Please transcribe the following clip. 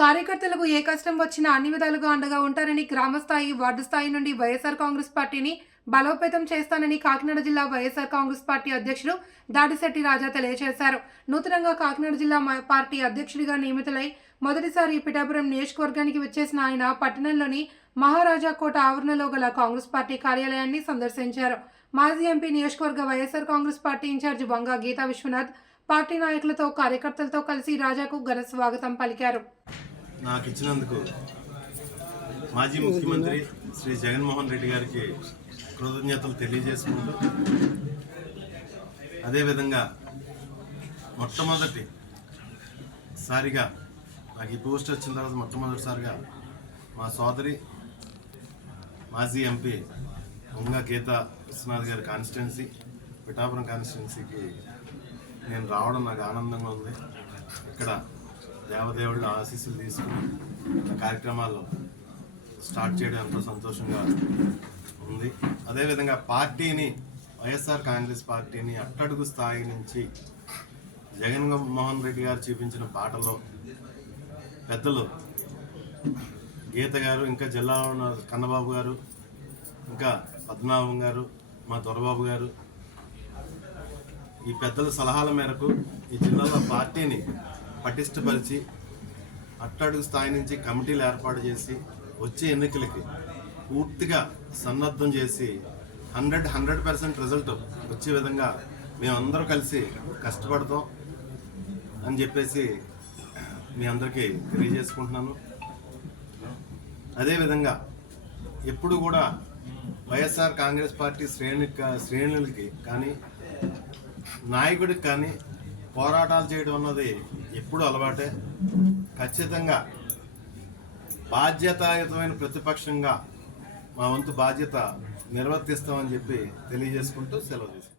కార్యకర్తలకు ఏ కష్టం వచ్చినా అన్ని విధాలుగా అండగా ఉంటారని గ్రామస్థాయి, వార్డు స్థాయి నుండి వైఎస్ఆర్ కాంగ్రెస్ పార్టీని బలోపేతం చేస్తానని కాకినాడ జిల్లా వైఎస్ఆర్ కాంగ్రెస్ పార్టీ అధ్యక్షులు దాడిశెట్టి రాజా తెలియజేశారు. నూతనంగా కాకినాడ జిల్లా పార్టీ అధ్యక్షుడిగా నియమితులై మొదటిసారి పిఠాపురం నియోజకవర్గానికి వచ్చేసిన ఆయన పట్టణంలోని మహారాజా కోట ఆవరణలో గల కాంగ్రెస్ పార్టీ కార్యాలయాన్ని సందర్శించారు. మాజీ ఎంపీ నియోజకవర్గ వైఎస్ఆర్ కాంగ్రెస్ పార్టీ ఇన్ఛార్జి వంగ గీతా విశ్వనాథ్ పార్టీ నాయకులతో కార్యకర్తలతో కలిసి రాజాకు ఘన స్వాగతం పలికారు. నాకు ఇచ్చినందుకు మాజీ ముఖ్యమంత్రి శ్రీ జగన్మోహన్ రెడ్డి గారికి కృతజ్ఞతలు తెలియజేసుకుంటూ, అదేవిధంగా మొట్టమొదటిసారిగా నాకు ఈ పోస్ట్ వచ్చిన తర్వాత మొట్టమొదటిసారిగా మా సోదరి మాజీ ఎంపీ వంగ గీతా విశ్వనాథ్ గారి కాన్స్టిట్యున్సీ పిఠాపురం కాన్స్టిట్యున్సీకి నేను రావడం నాకు ఆనందంగా ఉంది. ఇక్కడ దేవదేవుడి ఆశీస్సులు తీసుకుని కార్యక్రమాల్లో స్టార్ట్ చేయడం ఎంతో సంతోషంగా ఉంది. అదేవిధంగా పార్టీని, వైఎస్ఆర్ కాంగ్రెస్ పార్టీని అట్టడుగు స్థాయి నుంచి జగన్మోహన్ రెడ్డి గారు చూపించిన బాటలో పెద్దలు గీత గారు, ఇంకా జిల్లాలో ఉన్న కన్నబాబు గారు, ఇంకా పద్మనాభం గారు, మా దొరబాబు గారు, ఈ పెద్దల సలహాల మేరకు ఈ జిల్లాలో పార్టీని పటిష్టపరిచి అట్టడుగు స్థాయి నుంచి కమిటీలు ఏర్పాటు చేసి వచ్చే ఎన్నికలకి పూర్తిగా సన్నద్ధం చేసి 100% రిజల్ట్ వచ్చే విధంగా మేమందరూ కలిసి కష్టపడతాం అని చెప్పేసి మీ అందరికీ తెలియజేసుకుంటున్నాను. అదేవిధంగా ఎప్పుడు కూడా వైఎస్ఆర్ కాంగ్రెస్ పార్టీ శ్రేణులకి కానీ నాయకుడికి కానీ పోరాటాలు చేయడం అన్నది ఎప్పుడు అలవాటే. ఖచ్చితంగా బాధ్యతాయుతమైన ప్రతిపక్షంగా మా వంతు బాధ్యత నిర్వర్తిస్తామని చెప్పి తెలియజేసుకుంటూ సెలవు తీసుకుంటాం.